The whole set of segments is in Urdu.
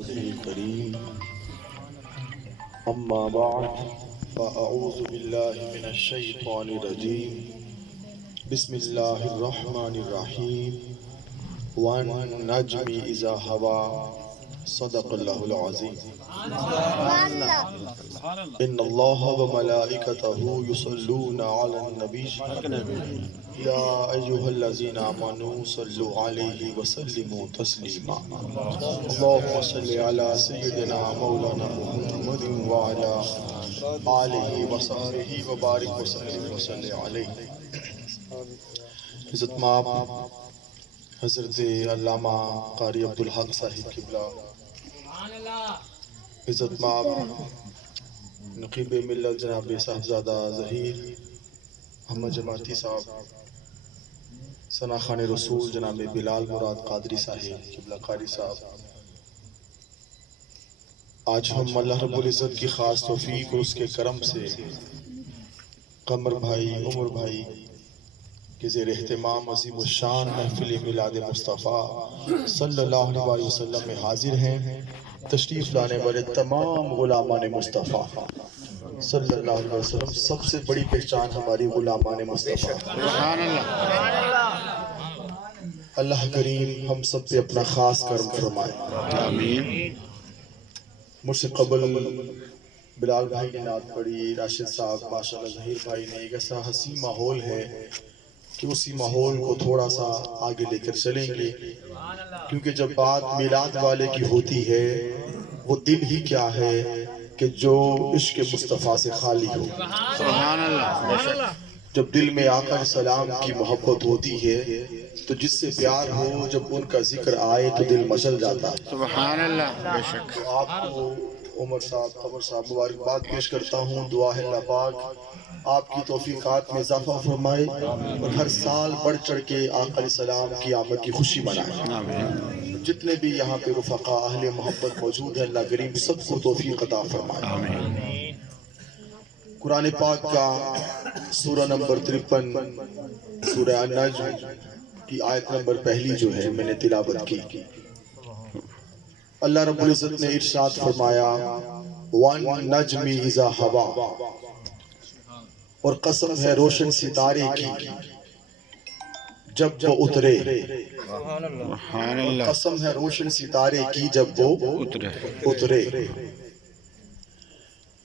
الكريم أما بعد فأعوذ بالله من الشيطان الرجيم بسم الله الرحمن الرحيم والنجم إذا هوى صدق الله العظيم إن الله وملائكته يصلون على النبي يا أيها الذين آمنوا صلوا عليه وسلموا تسليما اللهم صل على سيدنا مولانا محمد وعلى آله وصحبه وبارك وسلم وصل عليه عزت مآب حضرت علامہ قاری عبدالحق صاحب قبلہ، عزت مآب نقیب ملت جناب صاحبزادہ ظہیر محمد جماعتی صاحب، ثنا خان رسول جناب بلال مراد قادری صاحب قبلہ قاری صاحب، آج ہم اللہ رب العزت کی خاص توفیق اور اس کے کرم سے قمر بھائی عمر بھائی کے زیر اہتمام عظیم الشان محفل میلاد مصطفیٰ صلی اللہ علیہ وسلم میں حاضر ہیں۔ تشریف لانے والے تمام غلامان مصطفیٰ صلی اللہ علیہ وسلم، سب سے بڑی پہچان ہماری غلامان مصطفیٰ۔ اللہ کریم ہم سب پہ اپنا خاص کرم فرمائے، آمین۔ مجھ سے قبل بلال بھائی نے نعت پڑھی، راشد صاحب، ماشاءاللہ ظہیر بھائی نے، ایک ایسا حسین ماحول ہے کہ اسی ماحول کو تھوڑا سا آگے لے کر چلیں گے، کیونکہ جب بات میلاد والے کی ہوتی ہے وہ دل ہی کیا ہے کہ جو عشق مصطفیٰ سے خالی ہو۔ سبحان اللہ۔ جب دل میں آقا علیہ السلام کی محبت ہوتی ہے تو جس سے پیار ہو، جب ان کا ذکر آئے تو دل مچل جاتا ہے۔ سبحان اللہ۔ بے شک آپ کو عمر صاحب، قمر صاحب مبارکباد پیش کرتا ہوں۔ دعا ہے اللہ پاک آپ کی توفیقات میں اضافہ فرمائے اور ہر سال بڑھ چڑھ کے آقا علیہ السلام کی آمد کی خوشی منائے۔ جتنے بھی یہاں پہ رفقا اہل محبت موجود ہیں، اللہ کریم سب کو توفیق عطا فرمائے۔ قرآن پاک کا سورہ نمبر 53 سورہ النجم کی آیت نمبر پہلی جو ہے میں نے تلاوت کی۔ اللہ رب العزت نے ارشاد فرمایا وَالنَّجْمِ إِذَا هَوَىٰ، اور قسم ہے روشن ستارے کی جب وہ اترے، قسم ہے روشن ستارے کی جب وہ اترے۔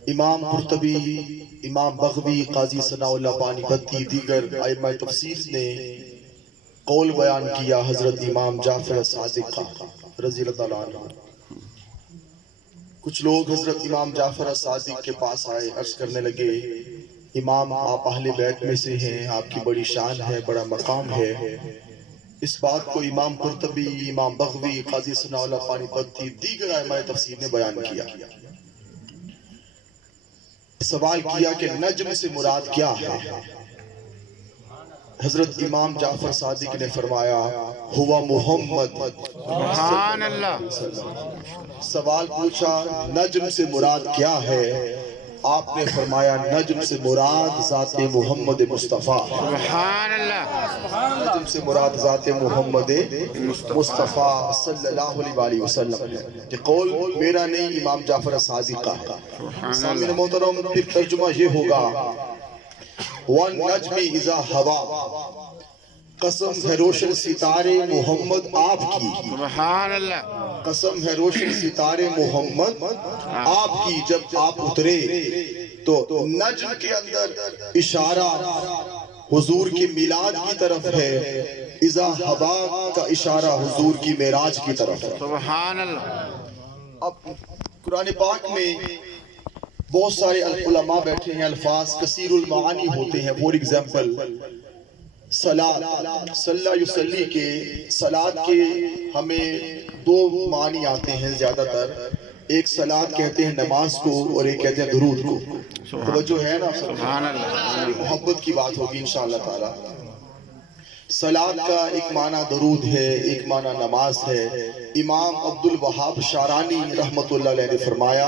امام قرطبی، امام بغوی، قاضی ثناء اللہ بانی بتی، دیگر ائمہ تفسیر نے قول بیان کیا حضرت امام جعفر صادق کا رضی اللہ عنہ۔ کچھ لوگ حضرت امام جعفر صادق کے پاس آئے، عرض کرنے لگے امام آپ اہل بیت میں سے ہیں، آپ کی بڑی شان ہے، بڑا مقام ہے۔ اس بات کو امام قرطبی، امام بغوی، قاضی ثناء اللہ بانی بتی، دیگر ائمہ تفسیر نے بیان کیا۔ سوال کیا کہ نجم سے مراد کیا ہے؟ حضرت امام جعفر صادق نے فرمایا ہوا محمد۔ سبحان اللہ۔ سوال پوچھا نجم سے مراد کیا ہے؟ آپ نے فرمایا نجم سے مراد ذات محمد مصطفیٰ۔ سبحان اللہ۔ نجم سے مراد ذات محمد مصطفیٰ صلی اللہ علیہ وسلم۔ یہ قول میرا نہیں، امام جعفر صادق کا ہے۔ سامعین محترم، پھر ترجمہ یہ ہوگا وَالنَّجْمِ إِذَا هَوَىٰ، قسم ہے روشن ستارے محمد آپ کی، سبحان اللہ، قسم ہے روشن ستارے محمد آپ کی جب آپ اترے۔ تو نجم کے اندر اشارہ حضور کی میلاد کی طرف ہے، اذا ہوا کا اشارہ حضور کی معراج کی طرف ہے۔ سبحان اللہ۔ اب قرآن پاک میں بہت سارے علماء بیٹھے ہیں، الفاظ کثیر المعانی ہوتے ہیں۔ فور ایگزامپل صلاۃ، صلی یصلی کے صلاۃ کے ہمیں دو معنی آتے ہیں زیادہ تر۔ ایک صلاۃ کہتے ہیں نماز کو اور ایک کہتے ہیں درود کو۔ توجہ ہے نا؟ سبحان اللہ۔ محبت کی بات ہوگی انشاءاللہ تعالی۔ صلاۃ کا ایک معنی درود ہے، ایک معنی نماز ہے۔ امام عبد الوہاب شارانی رحمت اللہ علیہ نے فرمایا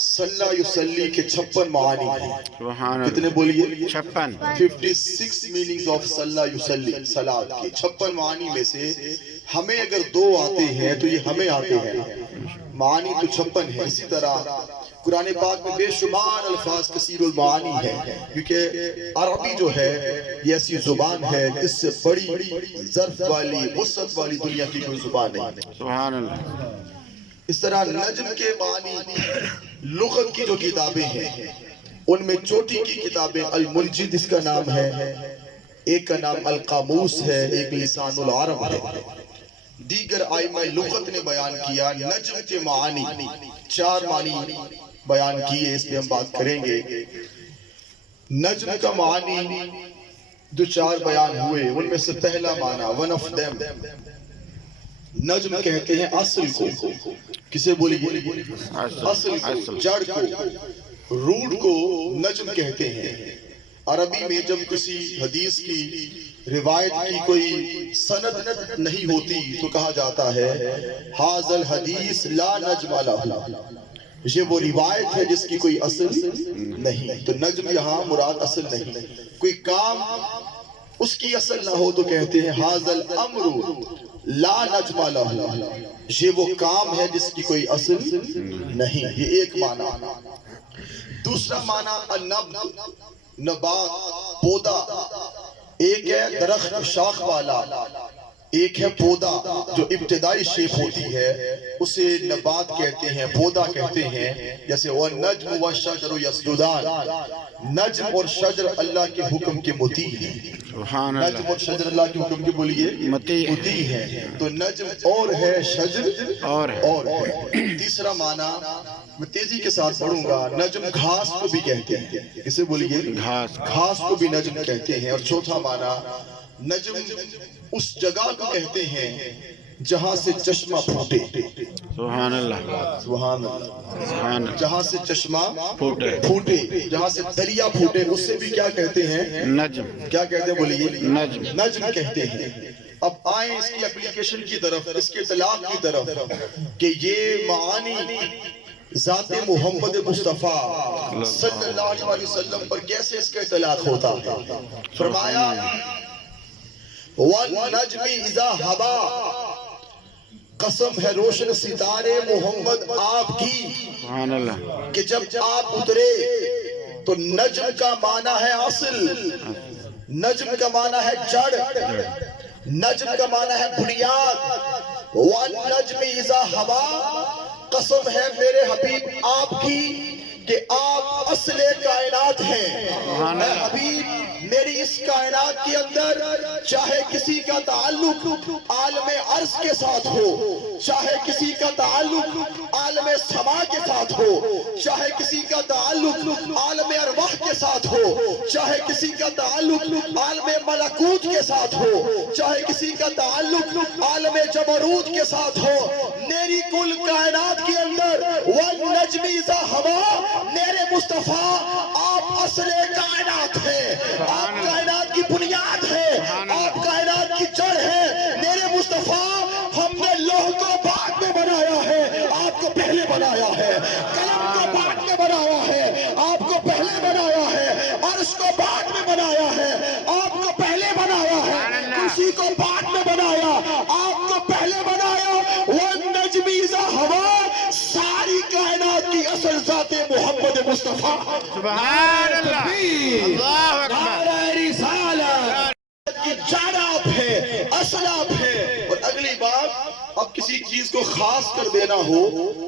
صلی یصلی کے 56 معانی ہیں۔ کتنے بولیے؟ 56 میننگز آف صلی یصلی، صلاۃ کے 56 معانی میں سے ہمیں اگر دو آتے ہیں تو یہ ہمیں آتے ہیں، معانی تو 56 ہے۔ اسی طرح قرآن پاک میں بے شمار الفاظ کثیر المعانی ہے، کیونکہ عربی جو ہے یہ ایسی زبان ہے اس سے بڑی ظرف والی وسعت والی دنیا کی کوئی زبان نہیں۔ سبحان اللہ۔ اس طرح نجم کے معنی لغت کی جو کتابیں ہیں ان میں چوٹی کی کتابیں المنجد اس کا نام ہے، ایک کا نام القاموس ہے، ایک لسان العرب ہے۔ دیگر آئمہ لغت نے بیان کیا نجم کے معانی 4 معنی بیان کیے، اس پہ ہم بات کریں گے۔ نجم کا معنی جو 4 بیان ہوئے ان میں سے پہلا معنی one of them، نجم کہتے ہیں اصل کو، کسے بولیے؟ اصل کو، جڑ کو، روٹ کو نجم کہتے ہیں۔ عربی میں جب کسی حدیث کی روایت کی کوئی سند نہیں ہوتی تو کہا جاتا ہے ھذا الحدیث لا نجم لہ، یہ وہ روایت ہے جس کی کوئی اصل نہیں۔ تو نجم یہاں مراد اصل نہیں، کوئی کام اس کی اصل نہ ہو تو کہتے ہیں ھذا الامر لا نجم لہ، یہ وہ کام ہے جس کی کوئی اصل نہیں۔ یہ ایک معنی۔ دوسرا معنی النبت، نبات، پودا، ایک ہے درخت شاخ والا، ایک ہے پودا جو ابتدائی شیپ ہوتی ہے اسے نبات کہتے ہیں، پودا کہتے ہیں۔ جیسے وَالنَّجْمُ وَالشَّجَرُ يَسْجُدَانِ، نجم اور شجر اللہ کے حکم کے مطیع ہیں۔ نجم اور شجر اللہ کے حکم کے بولیے مطیع ہیں، تو نجم اور ہے، شجر اور ہے۔ تیسرا معنی میں تیزی کے ساتھ پڑھوں گا، نجم گھاس کو بھی کہتے ہیں، کسے بولیے؟ گھاس کو بھی نجم کہتے ہیں۔ اور چوتھا معنی نجم اس جگہ کو کہتے ہیں جہاں سے چشمہ پھوٹے۔ سبحان اللہ، سبحان اللہ، سبحان اللہ۔ جہاں سے چشمہ پھوٹے، جہاں سے دریا پھوٹے، اس سے بھی کیا کہتے ہیں؟ نجم۔ کیا کہتے ہیں بولیے؟ نجم۔ نجم کہتے ہیں۔ اب آئیں اس کی اپلیکیشن کی طرف، اس کے اطلاق کی طرف کہ یہ معانی ذات محمد مصطفیٰ صلی اللہ علیہ وسلم پر کیسے اس کا اطلاق ہوتا ہے۔ فرمایا وَالنَّجْمِ اِذَا هَوَا، قسم ہے روشن ستارے محمد آپ کی سبحان اللہ، کہ جب آپ اترے تو نجم کا معنی ہے اصل، نجم کا معنی ہے جڑ، نجم کا معنی ہے بنیاد۔ وَالنَّجْمِ اِذَا هَوَا، قسم ہے میرے حبیب آپ کی کہ آپ اصل کائنات ہیں۔ اے حبیب میری اس کائنات کے اندر چاہے کسی کا تعلق عالم عرض کے ساتھ ہو، چاہے کسی کا تعلق عالم سما کے ساتھ ہو، چاہے کسی کا تعلق عالم ارواح کے ساتھ ہو، چاہے کسی کا تعلق عالم ملکوت کے ساتھ ہو، چاہے کسی کا تعلق عالم جبروت کے ساتھ ہو، میری کل کائنات کے اندر وَالنَّجْمِ اِذَا هَوَا، میرے مصطفیٰ آپ اصل کائنات ہیں، آپ کائنات کی بنیاد ہے، آپ کائنات کی جڑ ہے۔ میرے مصطفیٰ ہم نے لوح کو بعد میں بنایا ہے، آپ کو پہلے بنایا ہے، قلم کو بعد میں بنایا ہے، آپ کو پہلے بنایا ہے، عرش کو بعد میں بنایا ہے، آپ کو پہلے بنایا ہے، کرسی کو بعد میں بنایا، آپ کو پہلے بنایا۔ وَالنَّجْمِ اِذَا هَوَا، ساری کائنات کی اصل ذات محمد مصطفیٰ۔ سبحان اللہ، اللہ اکبر۔ نعرہ رسالت کی جڑ آپ ہے، اصل آپ ہے۔ اور اگلی بات، اب کسی چیز کو خاص کر دینا ہو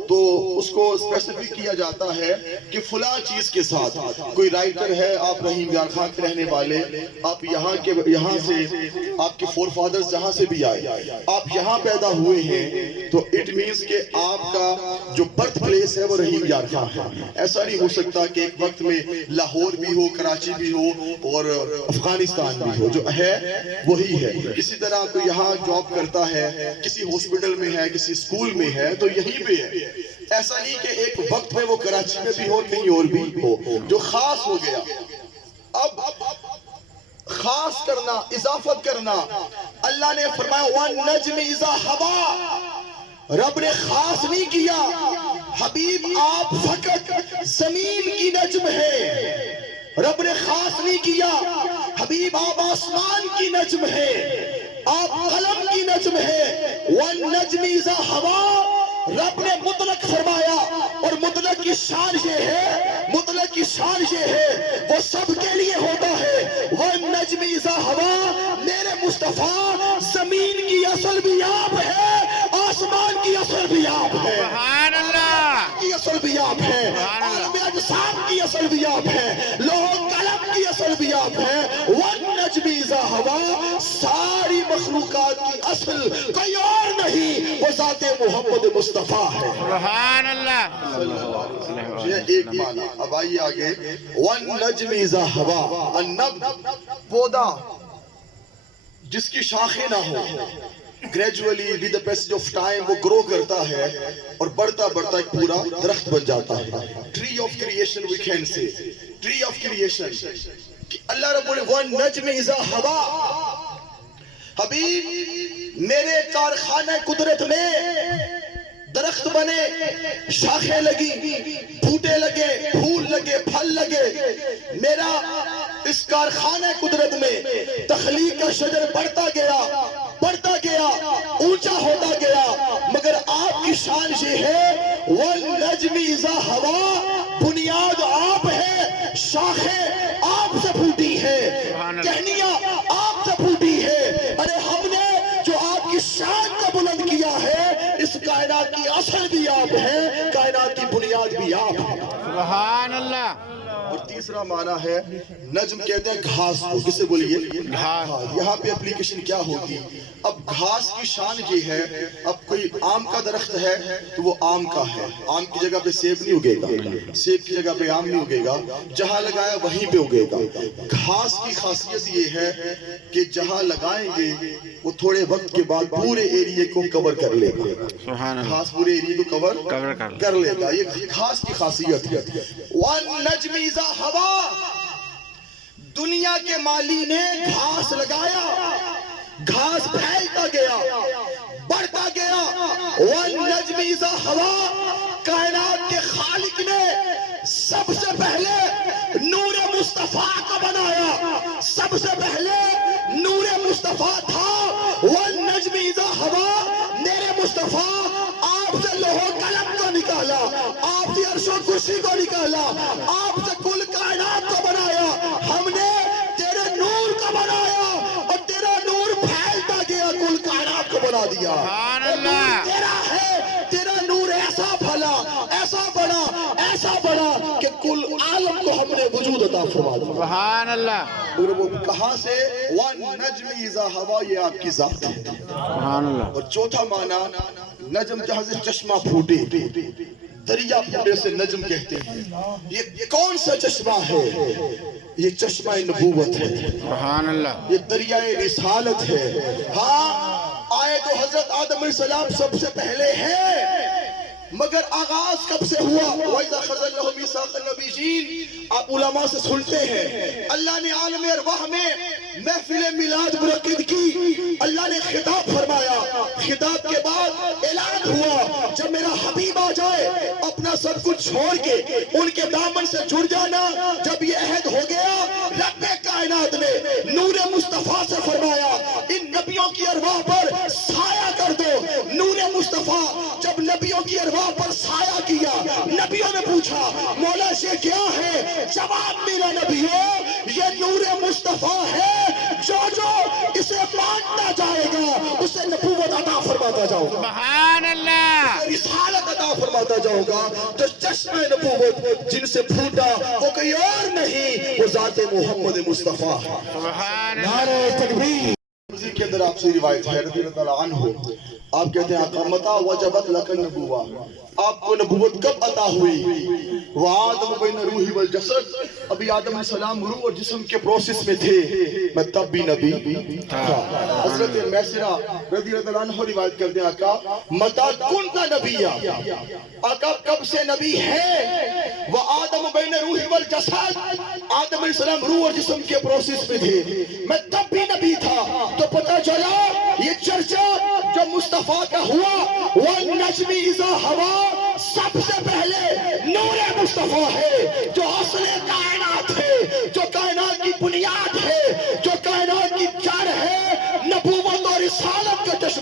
تو اس کو اسپیسیفک کیا جاتا ہے کہ فلاں چیز کے ساتھ کوئی رائٹر ہے، آپ رحیم یار خان کے رہنے والے، آپ یہاں سے آپ کے فور فادرز جہاں سے بھی آئے، آپ یہاں پیدا ہوئے ہیں تو اٹ مینز کہ آپ کا جو برتھ پلیس ہے وہ رحیم یار خان ہے۔ ایسا نہیں ہو سکتا کہ ایک وقت میں لاہور بھی ہو، کراچی بھی ہو اور افغانستان بھی ہو، جو ہے وہی ہے۔ اسی طرح کوئی یہاں جاب کرتا ہے، کسی ہاسپٹل میں ہے، کسی اسکول میں ہے تو یہیں پہ ہے۔ ایسا نہیں کہ ایک وقت میں وہ کراچی میں بھی ہو، کہیں اور بھی ہو، جو خاص ہو گیا۔ اب خاص کرنا، اضافت کرنا، اللہ نے فرمایا وَالنَّجْمِ اِذَا هَوَا، رب نے خاص نہیں کیا، حبیب آپ فقط زمین کی نجم ہے۔ رب نے خاص نہیں کیا، حبیب آپ آسمان کی نجم ہے۔ آپ قلم کی نجم ہے، والنجم اذا ہوا، رب نے مطلق فرمایا، اور مطلق کی شان یہ ہے، مطلق کی شان یہ ہے وہ سب کے لیے ہوتا ہے۔ والنجم اذا ہوا، میرے مصطفیٰ زمین کی اصل بھی آپ ہے، آسمان کی اصل بھی آپ ہے، سبحان اللہ، کی اصل بھی آپ ہے، عالم اجسام کی اصل بھی آپ ہے، لوح قلم کی اصل بھی آپ ہے۔ والنجم اذا ہوا، ساری مخلوقات کی اصل کوئی اور نہیں، وہ ذات محمد مصطفیٰ ہے۔ سبحان اللہ، یہ ایک معنی۔ اب آئیے آگے، والنجم اذا ہوا، النب پودا جس کی شاخیں نہ ہو، gradually with the passage of time وہ گرو کرتا ہے اور بڑھتا بڑھتا ایک پورا درخت بن جاتا ہے۔ Tree of creation we can say، tree of creation. اللہ رب العالمین والنجم اذا ہوا، حبیب میرے کارخانہ قدرت میں درخت بنے، شاخیں لگی، بھوٹے لگے، پھول لگے، پھل لگے، میرا اس کارخانہ قدرت میں تخلیق کا شجر بڑھتا گیا، بڑھتا گیا، اونچا ہوتا گیا، مگر آپ کی شان یہ ہے والنجم اذا ہوا، بنیاد آپ ہے، شاخیں آپ سے پھوٹی ہے، ٹہنیاں آپ سے پھوٹی ہے۔ ارے ہم نے جو آپ کی شان کو بلند کیا ہے، اس کائنات کی اصل بھی آپ ہے، کائنات کی بنیاد بھی آپ ہے۔ سبحان اللہ۔ اور تیسرا معنی ہے نجم کہتے ہیں گھاس کو، کسے بولیے؟ گھاس۔ یہاں پہ اپلیکیشن کیا ہوگی؟ اب گھاس کی شان یہ ہے، اب کوئی آم کا درخت ہے تو وہ آم کا ہے، آم کی جگہ پہ سیب نہیں اگے گا، سیب کی جگہ پہ آم نہیں اگے گا، جہاں لگایا وہیں پہ اگے گا۔ گھاس کی خاصیت یہ ہے کہ جہاں لگائیں گے وہ تھوڑے وقت کے بعد پورے ایریے کو کور کر لے گا، سبحان اللہ، گھاس پورے ایریے کو کور کر لے گا، یہ گھاس کی خاصیت ہے۔ والنجم اذا ہوا، دنیا کے مالی نے گھاس لگایا، گھاس پھیلتا گیا، بڑھتا گیا۔ والنجم اذا ہوا، کائنات کے خالق نے سب سے پہلے نور مصطفیٰ کو بنایا، سب سے پہلے نور مصطفیٰ تھا۔ والنجم اذا ہوا، میرے مصطفیٰ آپ سے لوح و قلم کو نکالا، آپ سے عرش و کرسی کو نکالا، آپ سے کل کائنات کو بنایا، ہم نے تیرے نور کو بنایا اور تیرا نور پھیلتا گیا، کل کائنات کو بنا دیا۔ سبحان اللہ، تیرا ہے، تیرا نور ایسا پھلا، ایسا بڑا، ایسا بڑا کہ کل عالم کو ہم نے وجود عطا فرما دیا۔ سبحان اللہ، اور وہ کہاں سے؟ والنجم اذا ہوا، یہ آپ کی ذات ہے۔ سبحان اللہ۔ اور چوتھا معنی، نجم جہاں سے چشمہ پھوٹے، دریا پھوٹے سے نجم کہتے ہیں۔ یہ کون سا چشمہ ہے؟ یہ چشمہ نبوت ہے، سبحان اللہ، یہ دریائے رسالت ہے۔ ہاں آئے تو حضرت آدم علیہ السلام سب سے پہلے ہے، مگر آغاز کب سے ہوا؟ وَإِذَا أَخَذَ اللَّهُ مِيثَاقَ النَّبِيِّينَ، آپ علماء سے سنتے ہیں اللہ نے عالم ارواح میں محفل میلاد منعقد کی، اللہ نے خطاب فرمایا، خطاب کے بعد اعلان ہوا جب میرا حبیب آ جائے اپنا سب کچھ چھوڑ کے ان کے دامن سے جڑ جانا۔ جب یہ عہد ہو گیا، رب کائنات نے نور مصطفیٰ سے فرمایا ان نبیوں کی ارواح پر سایہ کر دو۔ نور مصطفیٰ جب نبیوں کی ارواح پر سایہ کیا، نبیوں نے پوچھا مولا یہ کیا ہے؟ جواب میرا نبیوں، یہ نور مصطفیٰ ہے، جو جو اسے مانتا جائے گا اسے نبوت عطا فرماتا جاؤں گا، سبحان اللہ، رسالت عطا فرماتا جاؤں گا۔ تو چشمہ نبوت جن سے پھوٹا وہ کوئی اور نہیں، وہ ذات محمد مصطفیٰ ہے۔ سبحان اللہ، نعرہ تکبیر۔ اسی کے اندر آپ سے روایت ہے رضی اللہ عنہ، آپ کہتے ہیں آقا متا وجبت لک النبوہ، آپ کو نبوت کب عطا ہوئی؟ وآدم بین روح والجسد، ابھی آدم علیہ السلام روح اور جسم کے پروسیس میں تھے، میں تب بھی نبی تھا۔ حضرت میسرہ رضی اللہ عنہ روایت کرتے ہیں آقا متا کنت نبیہ، آقا کب سے نبی ہے؟ وآدم بین روح والجسد، آدم علیہ السلام روح اور جسم کے پروسیس میں تھے، میں تب بھی نبی تھا۔ تو پتہ چلا یہ چرچا جو مصطفیٰ کا ہوا، والنجم اذا ہوا، سب سے پہلے نور مصطفیٰ ہے جو اصل کائنات ہے، جو کائنات کی بنیاد ہے، جو کائنات کی جڑ ہے، نبوت اور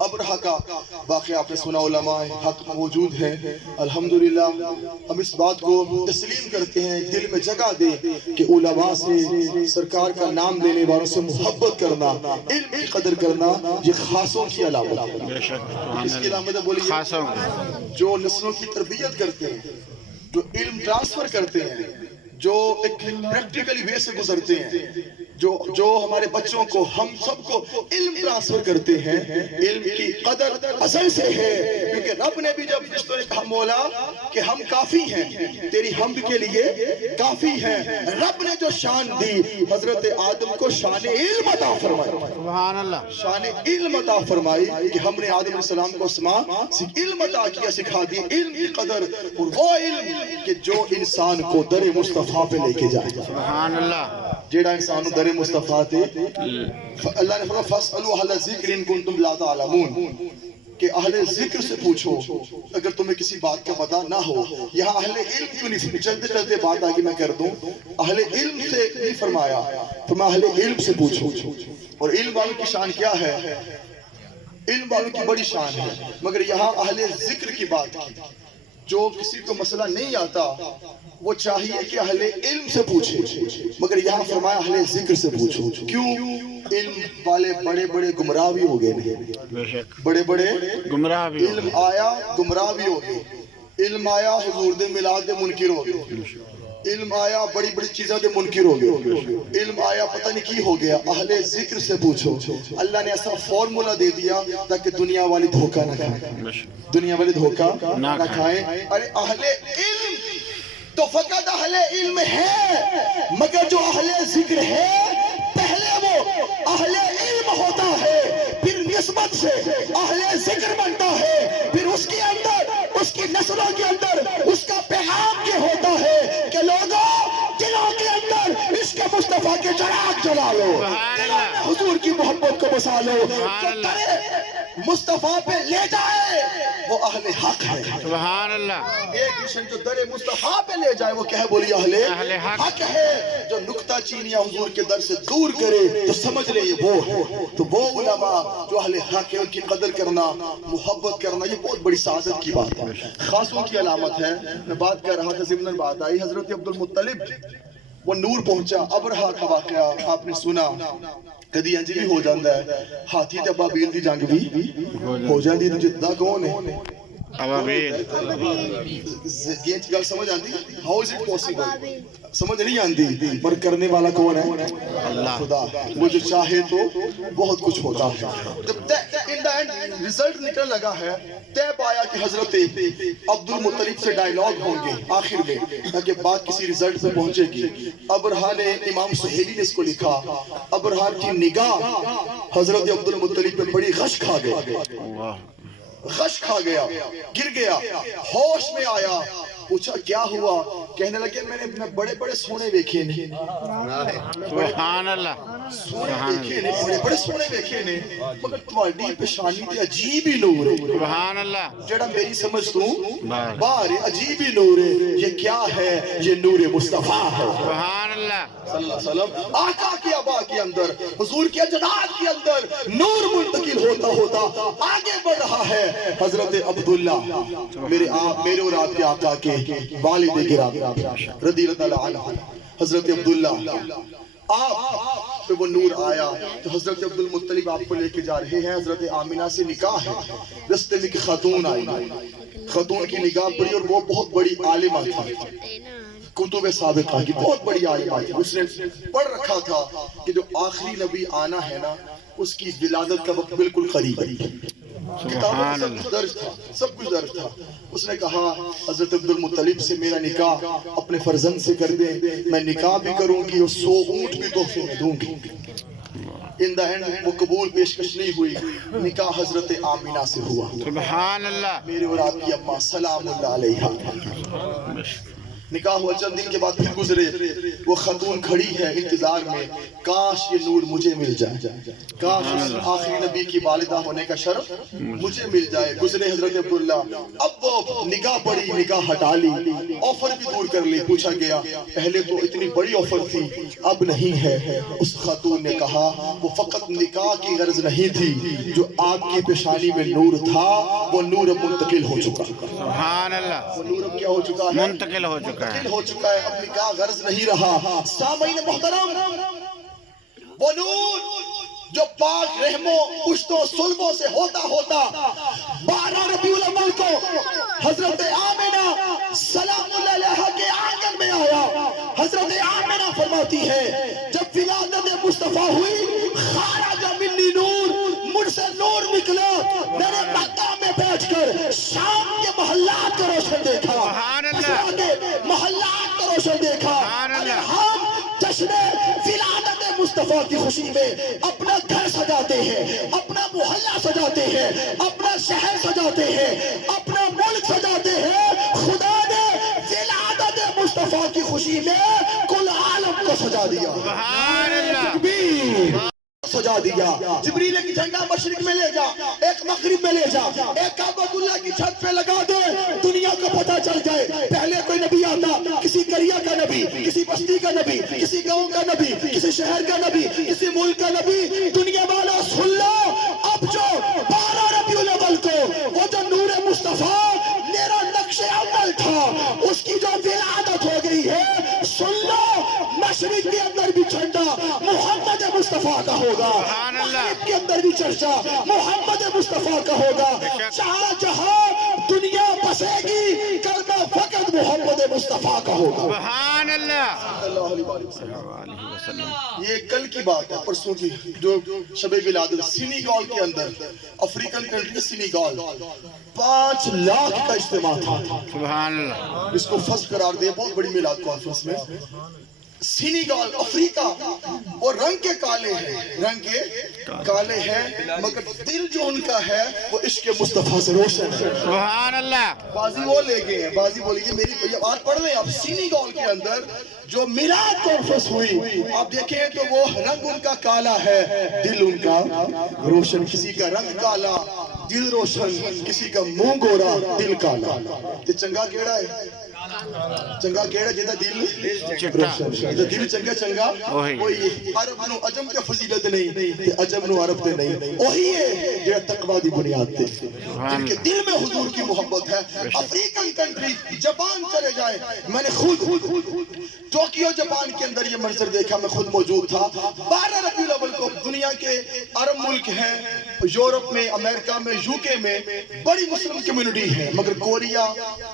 ابرہہ کا واقعہ آپ نے سنا، علماء حق موجود ہیں الحمدللہ۔ ہم اس بات کو تسلیم کرتے ہیں، دل میں جگہ دے کہ علماء سے، سرکار کا نام لینے والوں سے محبت کرنا، علم کی قدر کرنا، یہ خاصوں کی علامت ہے۔ بے شک کس کی علامت ہے بولیے؟ خاصوں جو نسلوں کی تربیت کرتے ہیں، جو علم ٹرانسفر کرتے ہیں، جو ایک پریکٹیکلی وے سے گزرتے ہیں، جو ہمارے بچوں کو، ہم سب کو علم ٹرانسفر کرتے ہیں۔ علم کی قدر ازل سے ہے، کیونکہ رب نے بھی جب فرشتوں نے کہا مولا کہ ہم کافی ہیں، تیری حمد کے لیے کافی ہیں، رب نے جو شان دی حضرت آدم کو شان علم عطا فرمائی، سبحان اللہ، شان علم عطا فرمائی کہ ہم نے آدم علیہ السلام کو اسماء سے علم عطا کیا، سکھا دی علم کی قدر، اور وہ علم کہ جو انسان کو در مصطفیٰ پہ لے کے جائے، سبحان اللہ، جیڑا انسان در مصطفیٰ تے اللہ نے فرمایا فَاسْأَلُوا أَهْلَ الذِّكْرِ إِن كُنتُمْ لَا تَعْلَمُونَ، کہ اہل ذکر سے پوچھو اگر تمہیں کسی بات کا پتہ نہ ہو۔ یہاں اہل علم کیوں نہیں، چلتے چلتے بات آگے میں کر دوں، اہل علم سے نہیں فرمایا، فرمایا اہل علم سے پوچھو۔ اور علم والوں کی شان کیا ہے؟ علم والوں کی بڑی شان ہے، مگر یہاں اہل ذکر کی بات کی۔ جو کسی کو مسئلہ نہیں آتا وہ چاہیے کہ اہل علم سے پوچھے، مگر یہاں فرمایا اہل ذکر سے پوچھو۔ کیوں؟ علم والے بڑے بڑے گمراہ بھی ہو گئے، بے شک بڑے بڑے گمراہ بھی ہو علم آیا گمراہ بھی ہو گئے، علم آیا حضور دے میلاد دے منکر ہو گئے، علم آیا بڑی بڑی چیزیں دے منکر ہو گئے، علم آیا پتہ نہیں کی ہو گیا۔ اہل ذکر سے پوچھو۔ اللہ نے ایسا فارمولا دے دیا تاکہ دنیا والی دھوکہ نہ کھائیں، دنیا والی دھوکہ نہ کھائیں۔ ارے اہل علم تو فقط اہل علم ہے، مگر جو اہل ذکر ہے پہلے وہ اہل علم ہوتا ہے، پھر نسبت سے اہل ذکر بنتا ہے، پھر اس کے اندر، اس کی نسلوں کے اندر اس کا پیغام یہ ہوتا ہے کہ لوگوں دلوں کے اندر عشق مصطفیٰ کے چراغ جلا لو، دلوں میں حضور کی محبت کو بسا لو، جو ترے مصطفیٰ پہ لے جائے وہ اہل حق ہے۔ سبحان اللہ، ایک مشن جو در مصطفیٰ پہ لے جائے وہ کہہ بولی اہل حق ہے، جو نکتہ چینیاں حضور کے در سے دور کرے تو سمجھ لے یہ وہ ہے۔ تو وہ علماء جو اہل حق ہے ان کی قدر کرنا، محبت کرنا، یہ بہت بڑی سعادت کی بات ہے، خاصوں کی علامت ہے۔ میں بات کر رہا تھا، ضمناً بات آئی، حضرت عبدالمطلب وہ نور پہنچا، ابرہہ کا واقعہ آپ نے سنا، کدی انج بھی ہو جاندہ ہے، ہاتھی تے ابابیل دی جنگ بھی ہو جاندی، تو جتنا کون ہے؟ ابابیل، یہ گل سمجھ آندی؟ How is it possible? سمجھ نہیں آندی، پر کرنے والا کون ہے؟ خدا۔ وہ جو چاہے تو بہت کچھ ہوتا ہے۔ جب ان دا اینڈ ریزلٹ نکل لگا ہے، طے پایا کہ حضرت عبدالمطلب سے ڈائیلاگ ہوں گے آخر میں تاکہ بات کسی ریزلٹ پہ پہنچے گی۔ ابرہہ نے، امام سہیلی نے اس کو لکھا، ابرہہ کی نگاہ حضرت عبدالمطلب پہ بڑی غش کھا گیا، غش کھا گیا، گر گیا، ہوش میں آیا، پوچھا کیا ہوا؟ کہنے لگے میں نے بڑے بڑے سونے دیکھے نے، سبحان اللہ، سونے دیکھے نے، بڑے بڑے سونے دیکھے نے، مگر تمہاری پیشانی تے عجیب ہی نور ہے، سبحان اللہ، جڑا میری سمجھ تو باہر عجیب ہی نور ہے۔ یہ کیا ہے؟ یہ نور مصطفیٰ ہے، سبحان اللہ، صلی اللہ علیہ وسلم۔ آقا کی آبا کے اندر، حضور کی اجداد کے اندر نور منتقل ہوتا ہوتا آگے بڑھ رہا ہے۔ حضرت عبداللہ میرے اور آپ کے آقا کے والد گرامی رضی اللہ عنہ، حضرت عبداللہ آپ پہ وہ نور آیا تو حضرت عبدالمطلب آپ کو لے کے جا رہے ہیں، حضرت آمینہ سے نکاح ہے، رستے میں ایک خاتون آئی، خاتون کی نگاہ پڑی اور وہ بہت بڑی عالمہ تھی، کتب سابقہ کی بہت بڑی عالمہ تھی۔ اس نے پڑھ رکھا تھا کہ جو آخری نبی آنا ہے نا اس کی ولادت کا وقت بالکل قریب ہے، کتابوں میں سب کچھ درج تھا، سب کچھ درج تھا۔ اس نے کہا حضرت عبدالمطلب سے میرا نکاح اپنے فرزند سے کر دیں، میں نکاح بھی کروں گی اور 100 اونٹ بھی تحفے میں دوں گی۔ ان دا اینڈ وہ قبول پیشکش نہیں ہوئی، نکاح حضرت آمینہ سے ہوا، سبحان اللہ، میرے اور آپ کی اماں سلام اللہ علیہا۔ نکاح ہوا چند دن کے بعد پھر گزرے، وہ خاتون کھڑی ہے انتظار میں، کاش یہ نور مجھے مل جائے، کاش آخری نبی کی والدہ ہونے کا شرف مجھے مل جائے۔ گزرے حضرت عبداللہ، اب وہ نگاہ پڑی، نگاہ ہٹا لی، آفر بھی دور کر لی۔ پوچھا گیا پہلے تو اتنی بڑی آفر تھی، اب نہیں ہے۔ اس خاتون نے کہا وہ فقط نکاح کی غرض نہیں تھی، جو آپ کی پیشانی میں نور تھا وہ نور اب منتقل ہو چکا، سبحان اللہ، وہ نور اب کیا ہو چکا ہے؟ منتقل ہو چکا ہے، منتقل ہو چکا ہے، اب نکاح غرض نہیں رہا۔ سامعین محترم، وہ نور جو پاک رحموں پشتوں سلبوں سے ہوتا 12 ربیع الاول کو حضرت آمنہ سلام اللہ علیہا کے آنگن میں آیا۔ حضرت آمنہ فرماتی ہے جب ولادت مصطفیٰ ہوئی، خارج منی نور، مجھ سے نور نکلا، میں نے مکہ میں بیٹھ کر شام کے محلات کو روشن دیکھا، سبحان اللہ، محلات کو روشن دیکھا۔ سبحان اللہ۔ ہم جشن ولادت مصطفیٰ کی خوشی میں اپنا گھر سجاتے ہیں، اپنا محلہ سجاتے ہیں، اپنا شہر سجاتے ہیں، اپنا ملک سجاتے ہیں۔ خدا نے ولادت مصطفیٰ کی خوشی میں کل عالم کو سجا دیا، سبحان اللہ، تکبیر، سجا دیا۔ جبریل ایک جھنڈا مشرق میں لے جا، ایک مغرب میں لے جا، ایک کعبۃ اللہ کی چھت پہ لگا دے، دنیا کو پتہ چل جائے پہلے کوئی نبی آتا، کسی قریہ کا نبی، کسی بستی کا نبی، کسی گاؤں کا نبی، کسی شہر کا نبی، کسی ملک کا نبی۔ دنیا والا سن لو، اب جو 12 ربیع الاول کو وہ جو نور مصطفیٰ میرا نقش اول تھا، اس کی جو ولادت ہو گئی ہے، سن لو مشرق کے اندر بھی جھنڈا محمد مصطفیٰ کا ہوگا، مغرب کے اندر بھی چرچا محمد مصطفیٰ کا ہوگا۔ جہاں دنیا بسے گی کلمہ فقط محمد مصطفیٰ کا ہوگا۔ سبحان اللہ، اللہ علیہ وسلم۔ یہ کل کی بات ہے، پرسوں کی، جو شب ولادت سینیگال کے اندر، افریقن کنٹری سینیگال، 5 لاکھ کا اجتماع تھا۔ سبحان اللہ، اس کو فرض قرار دیا بہت بڑی میلاد کانفرنس میں۔ سینیگال افریقہ، وہ رنگ کے کالے ہیں، رنگ کے کالے ہیں، مگر دل جو ان کا ہے وہ عشق مصطفیٰ سے روشن ہے۔ سبحان اللہ، بازی وہ لے گئے ہیں، بازی بولے گی میری بات پڑھ لیں آپ۔ سینیگال کے اندر جو میلاد کانفرنس ہوئی، آپ دیکھیں تو وہ رنگ ان کا کالا ہے، دل ان کا روشن۔ کسی کا رنگ کالا، دل روشن، کسی کا منہ گورا، دل کالا۔ تے چنگا کیڑا ہے؟ چنگا کیڑا جیدہ دل روشن، جیدہ دل چنگا چنگا وہی۔ عرب نو عجم تے فضیلت نہیں، تے عجم نو عرب تے نہیں، وہی ہے جو تقوی دی بنیاد تے، جن کے دل میں حضور کی محبت ہے۔ افریقن کنٹری جاپان چلے جائے، میں نے خود ٹوکیو جاپان کے اندر یہ منظر دیکھا، میں خود موجود تھا۔ 12 ربیع الاول کو دنیا کے عرب ملک ہیں، یورپ میں، امریکہ میں، UK میں بڑی مسلم کمیونٹی ہے، مگر کوریا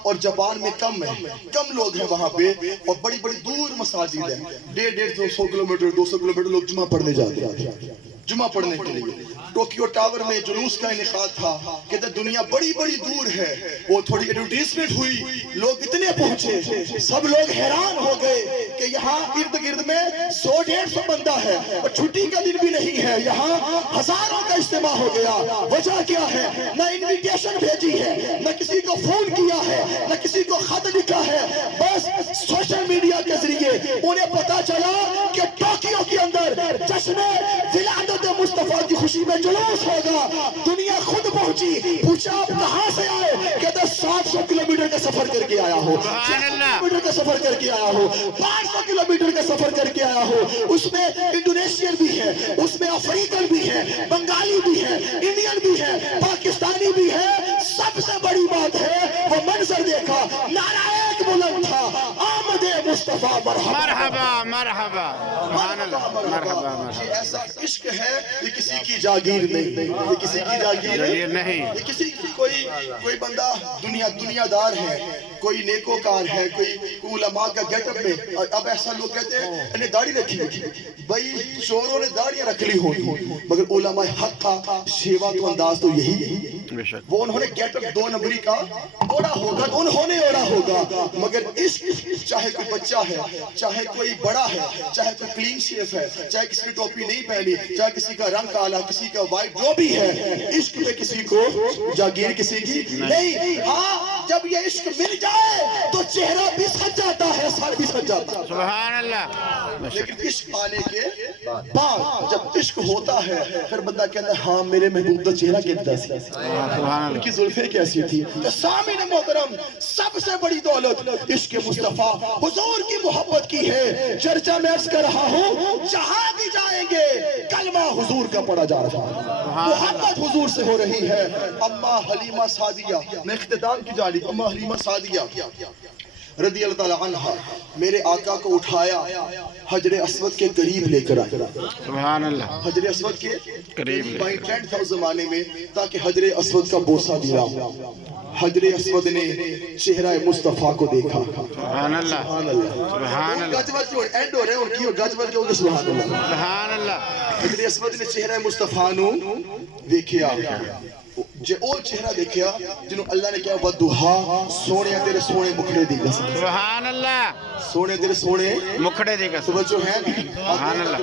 اور جاپان میں کم ہے، کم لوگ ہیں وہاں پہ، اور بڑی بڑی دور مساجد ہیں، 150-200 کلومیٹر 200 کلومیٹر لوگ جمعہ پڑھنے جاتے ہیں، جمعہ پڑھنے کے لیے۔ ٹوکیو ٹاور میں جلوس کا انعقاد تھا، کہتے دنیا بڑی بڑی دور ہے، وہ تھوڑی ایڈورٹیزمنٹ ہوئی، لوگ اتنے پہنچے، سب لوگ حیران ہو گئے کہ یہاں ارد گرد میں 100-150 بندہ ہے، اور چھٹی کا دن بھی نہیں ہے، یہاں ہزاروں کا اجتماع ہو گیا۔ وجہ کیا ہے؟ نہ انویٹیشن بھیجی ہے، نہ کسی کو فون کیا ہے، نہ کسی کو خط لکھا ہے، بس سوشل میڈیا کے ذریعے انہیں پتا چلا کہ ٹوکیو کے اندر جشن ولادت مصطفیٰ کی خوشی میں جلوس ہوگا۔ دنیا خود پہنچی، پوچھا آپ کہاں سے آئے؟ کہتے 700 کلومیٹر کا سفر کر کے آیا ہو، 600 کلومیٹر کا سفر کر کے آیا ہو، 500 کلومیٹر کا سفر کر کے آیا ہو۔ اس میں انڈونیشین بھی ہے، اس میں افریقن بھی ہے، بنگالی بھی ہے، انڈین بھی ہے، پاکستانی بھی ہے۔ سب سے بڑی بات ہے وہ منظر دیکھا، نعرہ ایک بلند تھا، آمد مصطفیٰ مرحبا مرحبا مرحبا، سبحان اللہ، مرحبا مرحبا۔ یہ ایسا عشق ہے، یہ کسی کی جاگیر نہیں، یہ کسی کی جاگیر نہیں، یہ کسی کوئی بندہ دنیا دار ہے، کوئی نیکوکار ہے، کوئی علماء کا گیٹ اپ میں۔ اب ایسا لوگ کہتے ہیں انہیں داڑھی رکھی ہوئی، بھائی چوروں نے داڑیاں رکھ لی ہوئی، مگر علماء حق کا شیوا تو انداز تو یہی ہے۔ وہ انہوں نے گیٹ اپ 2 نمبری کا اوڑا ہوگا، انہوں نے اوڑا ہوگا، مگر عشق چاہے کوئی بچہ ہے، چاہے کوئی بڑا ہے، چاہے کوئی کلین شیف ہے، چاہے کسی کی ٹوپی نہیں پہنی، چاہے کسی کا رنگ کالا، کسی کا وائٹ، جو بھی ہے، عشق پہ کسی کو جاگیر کسی کی نہیں۔ ہاں جب یہ عشق مل جائے تو چہرہ بھی سج جاتا ہے، سر بھی سج جاتا ہے، سبحان اللہ، لیکن عشق آنے کے بعد جب عشق ہوتا ہے پھر بندہ کہتا ہے ہاں میرے محبوب کا چہرہ کتنا سی، ان کی زلفیں کیسی تھی۔ تو سامعین محترم، سب سے بڑی دولت عشق مصطفیٰ حضور کی محبت کی ہے۔ چرچا میں عرض کر رہا ہوں، جہاں بھی جائیں گے کلمہ حضور کا پڑھا جا رہا ہے، محبت حضور سے ہو رہی ہے۔ اماں حلیمہ سعدیہ، میں اختتام کی جانب، اماں حلیمہ سعدیہ رضی اللہ تعالیٰ عنہ، میرے آقا کو اٹھایا، حجر اسود کے قریب لے کر آیا، سبحان اللہ، حجر اسود کے قریب لے بائی ٹینٹ تھا اس زمانے میں، تاکہ حجر اسود کا بوسہ دیا۔ حجر اسود نے چہرہ مصطفیٰ کو دیکھا، سبحان اللہ، سبحان اللہ، گج بج جو اینڈ ہو رہے ہیں ان کی، گج بج جو سبحان اللہ، سبحان اللہ، حجر اسود نے چہرہ مصطفیٰ نو دیکھیا، جو او چہرہ دیکھیا جنہوں اللہ نے کیا ودوہا، سونے تیرے سونے مکھڑے دی قسم، سبحان اللہ، سونے تیرے سونے مکھڑے دی قسم، توجہ ہے، سبحان اللہ،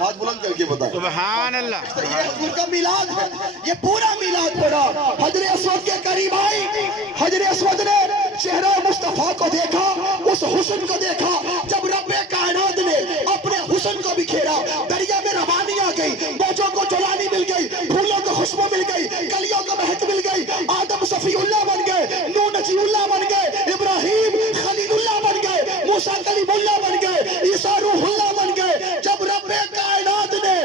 ہاتھ بلند کر کے بتائیں، سبحان اللہ، یہ حضور کا میلاد ہے، یہ پورا میلاد پڑا۔ حجر اسود کے قریب آئی، حجر اسود نے چہرہ مصطفیٰ کو دیکھا، اس حسن کو دیکھا۔ جب رب کائنات نے اپنے حسن کو بکھیرا، دریا میں روانی آ گئی، موجوں کو جلانی مل گئی، پھولوں کو خوشبو مل گئی، کلیوں کو مہک مل گئی، آدم صفی اللہ بن گئے، نوح نجی اللہ بن گئے، ابراہیم خلیل اللہ بن گئے، موسیٰ کلیم اللہ بن گئے، عیسیٰ روح اللہ بن گئے۔ جب رب کائنات نے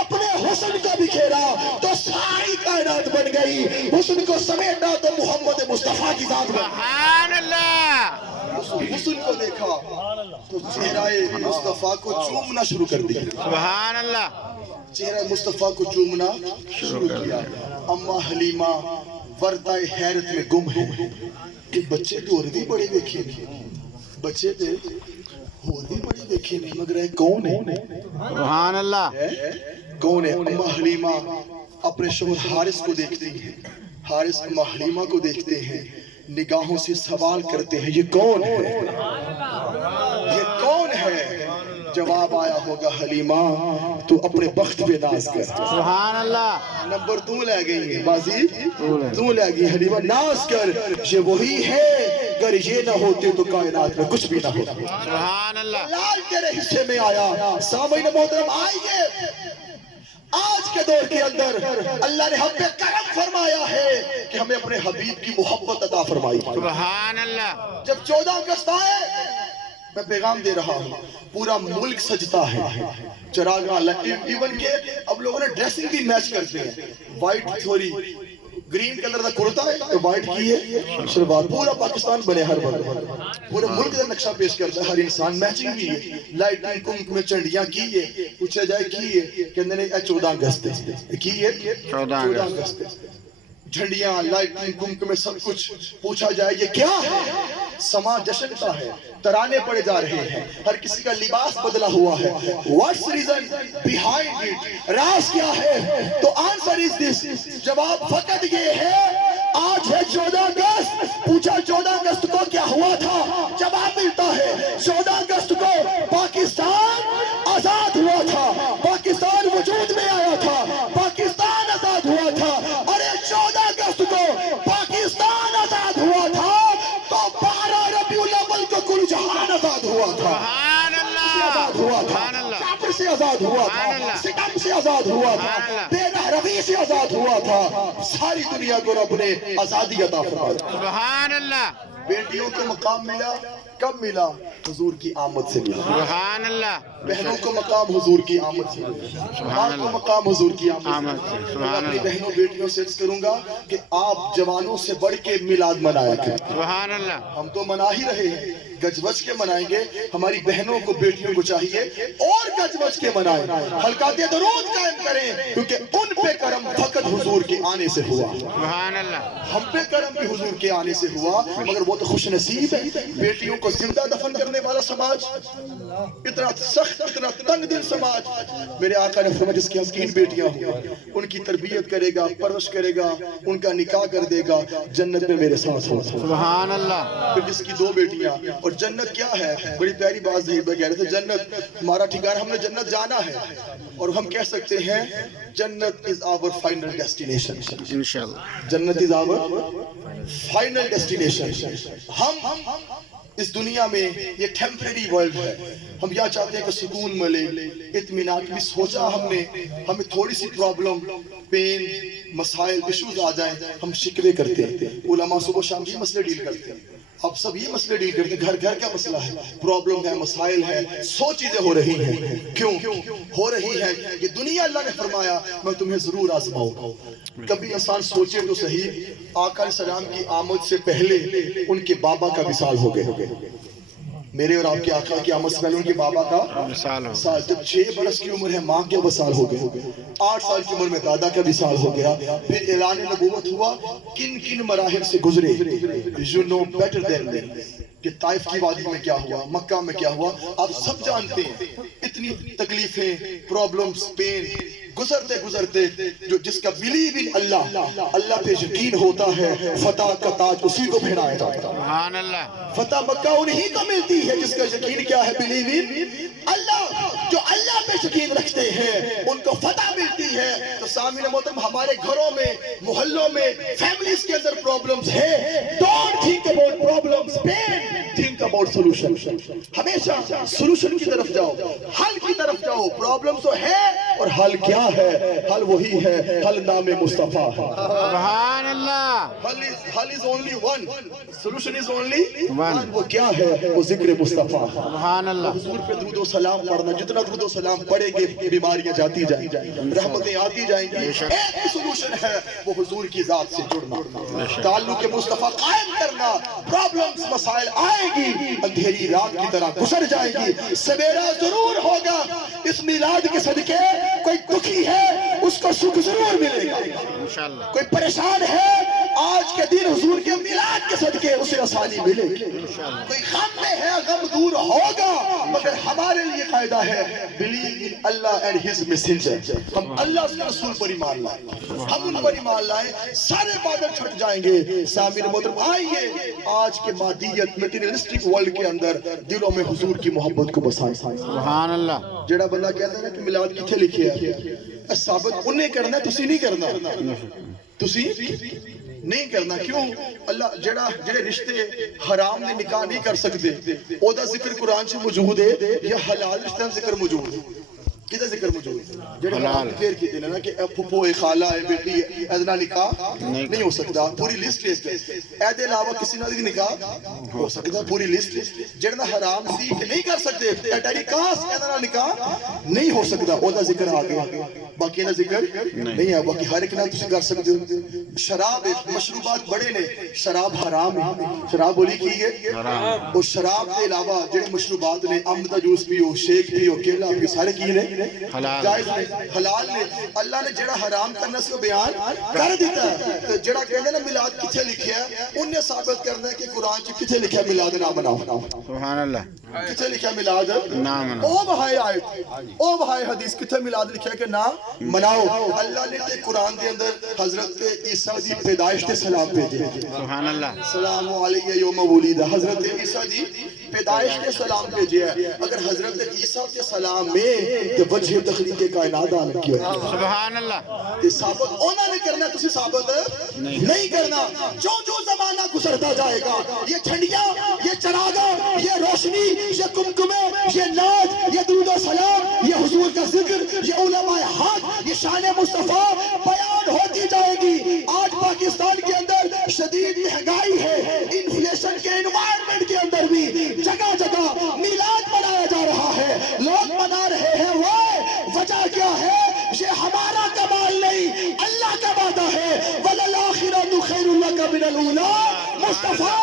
اپنے حسن کو بکھیرا تو ساری کائنات بن گئی، حسن کو سمیٹا تو محمد مصطفیٰ کی ذات بن گئی۔ سبحان اللہ، حسن کو دیکھا تو چہرہ مصطفیٰ کو چومنا شروع کر دیا، سبحان اللہ، چہرہ مصطفیٰ کو چومنا شروع کیا۔ اماں حلیمہ وردہ حیرت میں گم ہے کہ بچے تو اور بھی بڑے دیکھے نہیں، بچے تھے اور بھی بڑے دیکھے نہیں، مگر ہے کون ہے، سبحان اللہ، کون ہے؟ اماں حلیمہ اپنے شوہر حارث کو دیکھتی ہیں، حارث اماں حلیمہ کو دیکھتے ہیں، نگاہوں سے سوال کرتے ہیں یہ کون ہے، یہ کون ہے؟ جواب آیا ہوگا حلیمہ تو اپنے بخت پہ ناز کر، سبحان اللہ، نمبر تو لے گئی ہے بازی، تو لے گئی حلیمہ، ناز کر یہ وہی ہے، اگر یہ نہ ہوتے تو کائنات میں کچھ بھی نہ ہوتا۔ سبحان اللہ، لال تیرے حصے میں آیا۔ سامعین محترم، آئیے آج کے دور کے اندر اللہ نے ہم پہ کرم فرمایا ہے کہ ہمیں اپنے حبیب کی محبت عطا فرمائی۔ سبحان اللہ، جب 14 اگست آئے میں پیغام دے رہا ہوں، پورا ملک سجتا ہے، چراغاں ایون کہ اب لوگوں نے ڈریسنگ بھی میچ کرتے ہیں، وائٹ تھوڑی گرین کلر دا کرتا ہے، وائٹ کی ہے شلوار، پورا پاکستان بنے ہر بار، پورا ملک کا نقشہ پیش کرتا ہے، ہر انسان میچنگ بھی ہے، لائٹنگ کمک میں چنڈیاں کی ہے، پوچھا جائے کی ہے کہ اندر 14 اگست کی ہے، 14 اگست جھنڈیاں لائٹنگ کمک میں سب کچھ، پوچھا جائے یہ کیا ہے؟ سما جشن کا ہے، ترانے پڑے جا رہے ہیں، ہر کسی کا لباس بدلا ہوا ہے۔ What's the reason behind it؟ راز کیا ہے؟ تو آنسر is this، جواب فقط یہ ہے، آج ہے 14 اگست، پوچھا 14 اگست کو کیا ہوا تھا؟ جواب ملتا ہے 14 اگست کو پاکستان آزاد ہوا تھا، پاکستان وجود میں آیا تھا، پاکستان آزاد ہوا تھا۔ ارے 14 اگست کو پاکستان آزاد ہوا تھا تو 12 ربیع الاول کو کل جہان آزاد ہوا تھا، سبحان اللہ، آزاد ہوا تھا، سبحان اللہ، کافر سے آزاد ہوا تھا، ستم سے آزاد ہوا تھا، بے روی سے آزاد ہوا تھا، ساری دنیا کو رب نے آزادی عطا فرمائی۔ سبحان اللہ، بیٹیوں کو مقام ملا، کب ملا؟ حضور کی آمد سے ملا۔ سبحان اللہ، بہنوں کو مقام حضور کی آمد سے ملا، آپ کو مقام حضور کی آمد سے ملا۔ میں اپنی بہنوں بیٹیوں سے عرض کروں گا کہ آپ جوانوں سے بڑھ کے میلاد منایا کریں، سبحان اللہ، ہم تو منا ہی رہے ہیں، گج بج کے منائیں گے، ہماری بہنوں کو بیٹیوں کو چاہیے اور گج بج کے منائیں، حلقات درود قائم کریں، کیونکہ ان پہ کرم فقط حضور کے آنے سے ہوا، سبحان اللہ، ہم پہ کرم بھی حضور کے آنے سے ہوا، مگر وہ تو خوش نصیب ہے۔ بیٹیوں کو زندہ دفن کرنے والا سماج، اتنا سخت اتنا تنگ دل سماج، میرے آقا نے فرمایا جس کی 3 بیٹیاں ہوں ان کی تربیت کرے گا، پرورش کرے گا، ان کا نکاح کر دے گا، جنت میں میرے ساتھ ہوگا۔ سبحان اللہ، پھر جس کی 2 بیٹیاں اور اور جنت کیا ہے؟ بڑی پیاری بات ظہیر بھائی کہہ رہے تھے، جنت ہمارا ٹھکانہ، ہم نے جنت جانا ہے، اور ہم کہہ سکتے ہیں جنت از آور فائنل ڈیسٹینیشن. انشاءاللہ جنت از آور فائنل ڈیسٹینیشن. ہم اس دنیا میں یہ ٹیمپریری ورلڈ ہے، ہم یہ چاہتے ہیں کہ سکون ملے، اطمینان. بھی سوچا ہم نے ہمیں تھوڑی سی پرابلم، پین، مسائل، ایشوز آ جائیں، ہم شکوے کرتے ہیں. علماء صبح شام یہ مسئلے ڈیل کرتے ہیں، اب سب یہ مسئلے ڈیل کرتے ہیں. گھر گھر کا مسئلہ ہے، پرابلم ہے، مسائل ہے، 100 چیزیں ہو رہی ہیں. کیوں ہو رہی ہے؟ یہ دنیا اللہ نے فرمایا میں تمہیں ضرور آزماؤں گا. کبھی انسان سوچے تو صحیح، آقا علیہ السلام کی آمد سے پہلے ان کے بابا کا وصال ہو گئے. میرے اور آپ کے آقا کی آمد سے پہلے ان کے بابا کا وصال ہو. سال، جب 6 برس کی عمر ہے ماں کے وصال ہو گئے، 8 سال کی عمر میں دادا کا وصال ہو گیا. پھر اعلان نبوت ہوا. کن کن مراحل سے گزرے، you know better than me، کہ طائف کی وادی میں کیا ہوا، مکہ میں کیا ہوا، آپ سب جانتے ہیں. اتنی تکلیفیں، پرابلمز، پین گزرتے گزرتے جو جس کا بلیو ان اللہ، اللہ پہ یقین ہوتا ہے، فتح کا تاج اسی کو پہنایا جاتا ہے. سبحان اللہ. فتح مکہ انہی کو ملتی ہے جس کا یقین کیا ہے، بلیو ان اللہ. جو اللہ پہ یقین رکھتے ہیں ان کو فتح ملتی ہے. تو سامعین محترم، ہمارے گھروں میں، محلوں میں، فیملیز کے اندر پرابلمز ہے. Don't think about problems, pain, think about solution. ہمیشہ سولوشن کی طرف جاؤ، حل کی طرف جاؤ. پرابلم تو ہے اور حل کیا ہے؟ حل وہی ہے، حل نام مصطفیٰ ہے. سبحان اللہ. حل is only one, solution is only one. وہ کیا ہے؟ وہ ذکر مصطفیٰ. سبحان اللہ. حضور پہ درود و سلام پڑھنا، جتنا درود و سلام پڑھیں گے بیماریاں جاتی جائیں گی، رحمتیں آتی جائیں گی. ایک ہی سولوشن ہے، وہ حضور کی ذات سے جڑنا، تعلق مصطفیٰ قائم کرنا. پرابلمز، مسائل آئیں گی، اندھیری رات کی طرح گزر جائے گی، سویرا ضرور ہوگا. اس میلاد کے صدقے کوئی دکھی ہے اس کو سکھ ضرور ملے گا. انشاءاللہ. کوئی پریشان ہے آج کے دن حضور کے میلاد کے صدقے اسے آسانی ملے گی. کوئی غم میں ہے غم دور ہوگا. مگر ہمارے لیے قاعدہ ہے believe in Allah and his messenger. ہم اللہ کے رسول پر ایمان لائیں، ہم ان پر ایمان لائیں، سارے بادل چھٹ جائیں گے. سامعین محترم، آئیے آج کے مادیت میٹیریلسٹک ورلڈ کے اندر دلوں میں حضور کی محبت کو بسائیں. سبحان اللہ. جڑا بندہ کہتا ہے نا کہ میلاد کتھے لکھیا ہے، ثابت انہیں کرنا ہے، تسی نہیں کرنا، تسی نہیں کرنا. کیوں؟ اللہ جڑے رشتے حرام نے نکاح نہیں کر سکتے، او دا ذکر قرآن سے موجود ہے، یا حلال رشتہ ذکر موجود ہے؟ کدھا ذکر موجود ہے؟ جڑے حلال کلیئر کی دینا نا کہ پھپھو ہے، خالہ ہے، بیٹی ہے، ادنا نکاح نہیں ہو سکتا. پوری لسٹ ہے. اے علاوہ کسی نال بھی نکاح ہو سکتا، پوری لسٹ. جڑا حرام سی کہ نہیں کر سکتے، ٹیڈی کاس ادنا نکاح نہیں ہو سکتا، او دا ذکر آ گیا. باقی نہ ذکر نہیں ہے. باقی ہر ایک نہ تسی کر سکتے ہو. شراب ہے، مشروبات بڑے نے، شراب حرام ہے. شراب بولی کی ہے حرام. اور شراب کے علاوہ جڑے مشروبات نے، امب دا جوس پیو، شیک پیو، کیلا پیو، سارے کی نے جائز نے، حلال نے. اللہ نے جڑا حرام کرنا سے وہ بیان کر دیتا ہے. تو جڑا کہندے نا میلاد کتھے لکھیا ہے، انہیں ثابت کرنا ہے کہ قرآن چ کتھے لکھیا میلاد نہ مناؤ. سبحان اللہ. کتھے لکھیا میلاد نہ مناؤ. او بھائی آیت، او بھائی حدیث کتھے میلاد لکھیا کہ نہ مناؤ. اللہ نے تے قرآن دے اندر حضرت عیسیٰ دی پیدائش تے سلام بھیجے. سبحان اللہ. سلام علیہ یوم ولید. حضرت عیسیٰ دی پیدائش کے سلام بھیجے ہے. اگر حضرت عیسیٰ کے سلام میں تو وجہ تخلیق کائنات عالم کی ہے. سبحان اللہ. یہ ثابت اونا نے کرنا، تسی ثابت نہیں کرنا. جو جو زمانہ گزرتا جائے گا، یہ ٹھنڈیاں، یہ چراغاں، یہ روشنی، یہ کمکمے، یہ ناز، یہ درود و سلام، یہ حضور کا ذکر، یہ علماء حق، یہ شان مصطفیٰ بیان ہوتی جائے گی. آج پاکستان کے اندر شدید مہنگائی ہے، انفلیشن کے انوائرمنٹ کے اندر بھی جگہ جگہ میلاد منایا جا رہا ہے. لوگ منا رہے ہیں، وہ وجہ کیا ہے؟ یہ ہمارا کمال نہیں، اللہ کا وعدہ ہے. وَلَلْآخِرَةُ خَيْرٌ لَكَ مِنَ الْأُولَىٰ. مصطفیٰ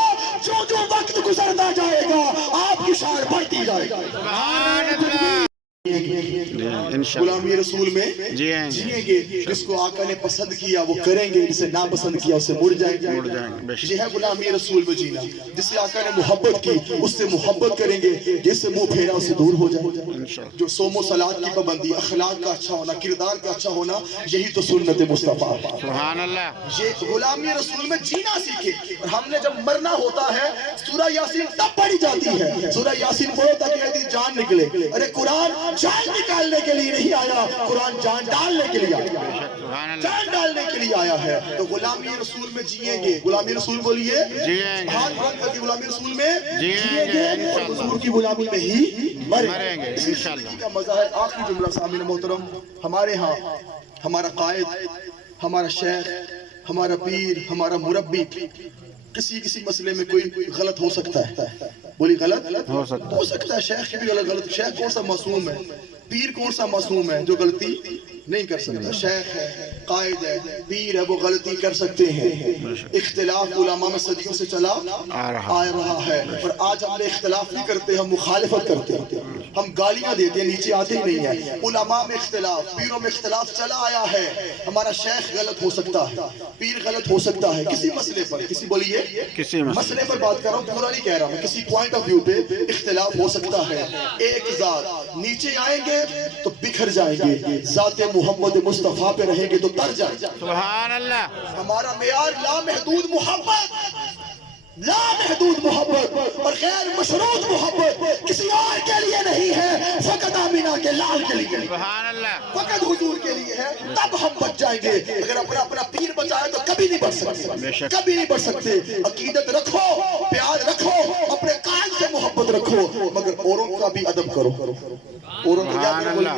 جو جو وقت گزرتا جائے گا آپ کی شان بڑھتی جائے گی. سبحان اللہ. انشاءاللہ غلامی رسول میں جیئیں جیئیں گے. جس کو آقا نے پسند کیا وہ کریں گے, جسے ناپسند کیا اسے مڑ جائیں گے. بے شک. یہ ہے غلامی رسول میں جینا. جس سے آقا نے محبت کی اس سے محبت کریں گے, جس سے منہ پھیرا اسے دور ہو جائے. انشاءاللہ. جو صوم و صلات کی پابندی, اخلاق کا اچھا ہونا, کردار کا اچھا ہونا, یہی تو سنت مصطفیٰ ہے. سبحان اللہ. یہ غلامی رسول میں جینا سیکھے. اور ہم نے جب مرنا ہوتا ہے سورہ یاسین تب پڑھی جاتی ہے. سورہ یاسین پڑھو تاکہ ایسی جان نکلے. ارے قرآن جان نکالنے کے لیے نہیں آیا, قرآن جان ڈالنے کے لیے آیا, سبحان اللہ. جان ڈالنے کے لیے آیا ہے. تو غلامی رسول میں جیئیں گے. غلامی رسول بولیے جیئیں گے. ہاتھ بند کر کے غلامی رسول میں جیئیں گے اور حضور کی غلامی میں ہی مریں گے انشاءاللہ. کا مزہ ہے. آخری جملہ سامعین محترم, ہمارے ہاں ہمارا قائد, ہمارا شیخ, ہمارا پیر, ہمارا مربی کسی مسئلے میں کوئی غلط ہو سکتا ہے. بولی غلط ہو سکتا ہے. شیخ کی بھی غلط. شیخ کون سا معصوم ہے؟ پیر کون سا معصوم ہے جو غلطی نہیں کر سکتا؟ شیخ ہے, قائد ہے, پیر ہے, وہ غلطی کر سکتے ہیں. اختلاف علماء میں صدیوں سے چلا آ رہا ہے. اور آج ہم نے اختلاف نہیں کرتے, ہم مخالفت کرتے ہیں. ہم گالیاں دیتے ہیں, نیچے آتے ہی نہیں ہیں. علماء میں اختلاف, پیروں میں اختلاف چلا آیا ہے. ہمارا شیخ غلط ہو سکتا ہے, پیر غلط ہو سکتا ہے کسی مسئلے پر. کسی بولیے کسی مسئلے پر بات کر رہا ہوں, پورا نہیں کہہ رہا میں. کسی پوائنٹ آف ویو پہ اختلاف ہو سکتا ہے. ایک ذات نیچے آئیں گے تو بکھر جائیں گے, ذات محمد مصطفیٰ پہ رہیں گے تو تر جائیں گے. سبحان اللہ. ہمارا معیار لامحدود محبت, لامحدود محبت اور غیر مشروط محبت کسی اور کے لیے نہیں ہے, فقط آمینہ کے لال کے لیے, سبحان اللہ. فقط حضور کے لیے ہے. تب ہم بچ جائیں گے. اگر اپنا پیر بچائے تو کبھی نہیں بچ سکتے, کبھی نہیں بچ سکتے. عقیدت رکھو, پیار رکھو, اپنے قائد سے محبت رکھو, مگر اوروں کا بھی ادب کرو. اوروں کا سبحان اللہ.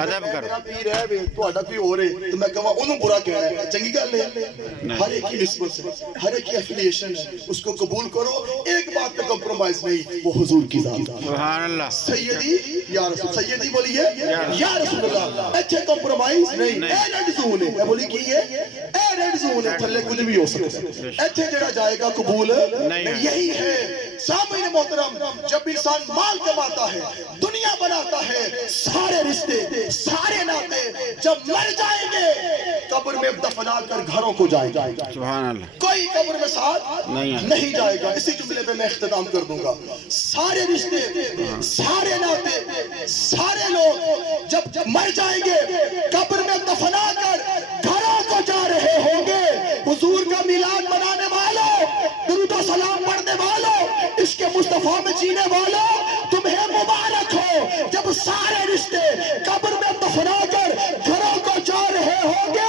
ادب کرو. میرا پیر ہے تو اڈا کوئی اور ہے تو میں کہوں انہوں برا کہہ رہا ہے, چنگی گل ہے. ہر ایک کی نسبت ہے, ہر ایک کی افیلیشن ہے, اس کو قبول کرو. ایک بات پہ کمپرومائز نہیں, وہ حضور کی ذات ہے. سبحان اللہ. سیدی یا رسول, سیدی بولیے یا رسول اللہ. اچھے کمپرومائز نہیں. اے ریڈ زون ہے, بولی کی ہے اے ریڈ زون ہے, تھلے کچھ بھی ہو سکتا ہے. اچھے جڑا جائے گا قبول نہیں. یہی ہے سامعین محترم, جب انسان مال کماتا ہے, دنیا بناتا ہے, سارے رشتے, سارے ناطے جب مر جائیں گے قبر میں دفنا کر گھروں کو جائیں گے. سبحان اللہ. کوئی قبر میں ساتھ نہیں جائے گا. اسی جملے پہ میں اختتام کر دوں گا. سارے رشتے, سارے ناطے, سارے لوگ جب مر جائیں گے قبر میں دفنا کر گھروں کو جا رہے ہوں گے. حضور کا میلاد منانے والوں, درود و سلام پڑھنے والوں, عشق مصطفیٰ میں جینے والوں, تمہیں مبارک ہو. جب سارے رشتے قبر میں دفنا کر گھروں کو جا رہے ہوں گے